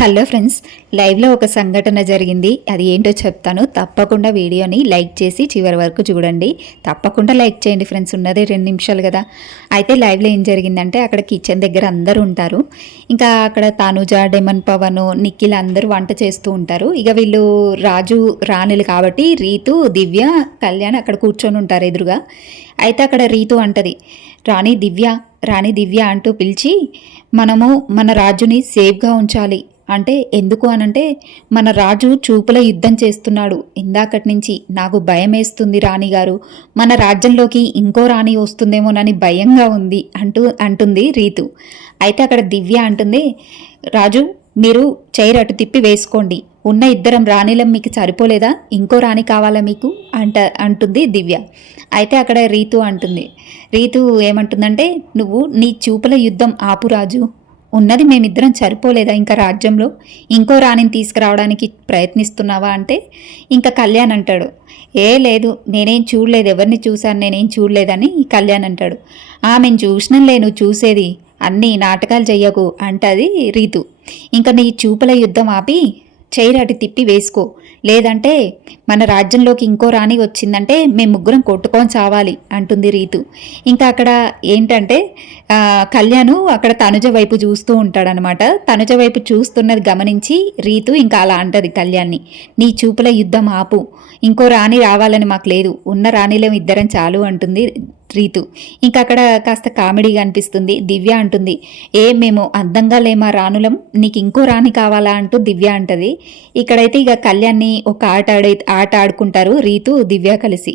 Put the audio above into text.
Hello friends, లైవ్లో ఒక సంఘటన జరిగింది. అది ఏంటో చెప్తాను. తప్పకుండా వీడియోని లైక్ చేసి చివరి వరకు చూడండి. తప్పకుండా లైక్ చేయండి ఫ్రెండ్స్, ఉన్నదే 2 నిమిషాలు కదా. అయితే లైవ్లో ఏం జరిగిందంటే, అక్కడ కిచెన్ దగ్గర అందరూ ఉంటారు. ఇంకా అక్కడ తనుజ, డెమన్ పవన్, నిఖిల్ అందరూ వంట చేస్తూ ఉంటారు. ఇక వీళ్ళు రాజు రాణులు కాబట్టి రీతు, దివ్య, కళ్యాణ్ అక్కడ కూర్చొని ఉంటారు ఎదురుగా. అయితే అక్కడ రీతు అంటది, రాణి దివ్య, రాణి దివ్య అంటూ పిలిచి, మనము మన రాజుని సేఫ్గా ఉంచాలి అంటే ఎందుకు అనంటే, మన రాజు చూపుల యుద్ధం చేస్తున్నాడు. ఇందాకటి నుంచి నాకు భయం వేస్తుంది రాణిగారు, మన రాజ్యంలోకి ఇంకో రాణి వస్తుందేమోనని భయంగా ఉంది అంటుంది రీతు. అయితే అక్కడ దివ్య అంటుంది, రాజు మీరు చైర్ అటు తిప్పి వేసుకోండి, ఉన్న ఇద్దరం రాణిలం మీకు సరిపోలేదా, ఇంకో రాణి కావాలా మీకు అంటుంది దివ్య. అయితే అక్కడ రీతు అంటుంది, రీతు ఏమంటుందంటే, నువ్వు నీ చూపుల యుద్ధం ఆపు రాజు, ఉన్నది మేమిద్దరం సరిపోలేదా ఇంకా రాజ్యంలో, ఇంకో రాణిని తీసుకురావడానికి ప్రయత్నిస్తున్నావా అంటే, ఇంకా కళ్యాణ్ అంటాడు, ఏ లేదు నేనేం చూడలేదు, ఎవరిని చూశాను నేనేం చూడలేదని కళ్యాణ్ అంటాడు. ఆమెను చూసినంలే, నువ్వు చూసేది అన్నీ నాటకాలు చెయ్యకు అంటది రీతు. ఇంకా నీ చూపుల యుద్ధం ఆపి చైర్ అటు తిప్పి వేసుకో, లేదంటే మన రాజ్యంలోకి ఇంకో రాణి వచ్చిందంటే మేము ముగ్గురం కొట్టుకొని చావాలి అంటుంది రీతు. ఇంకా అక్కడ ఏంటంటే కళ్యాణ్ అక్కడ తనుజ వైపు చూస్తూ ఉంటాడనమాట. తనుజ వైపు చూస్తున్నది గమనించి రీతు ఇంకా అలా అంటది కళ్యాణ్ని, నీ చూపుల యుద్ధం ఆపు, ఇంకో రాణి రావాలని మాకు లేదు, ఉన్న రాణిలో ఇద్దరం చాలు అంటుంది రీతు. ఇంకా అక్కడ కాస్త కామెడీగా అనిపిస్తుంది. దివ్య అంటుంది, మేము అందంగా లేమా రాణులం, నీకు ఇంకో రాణి కావాలా అంటూ దివ్య అంటది. ఇక్కడైతే ఇక కళ్యాణ్ని ఒక ఆట ఆడుకుంటారు రీతు దివ్య కలిసి.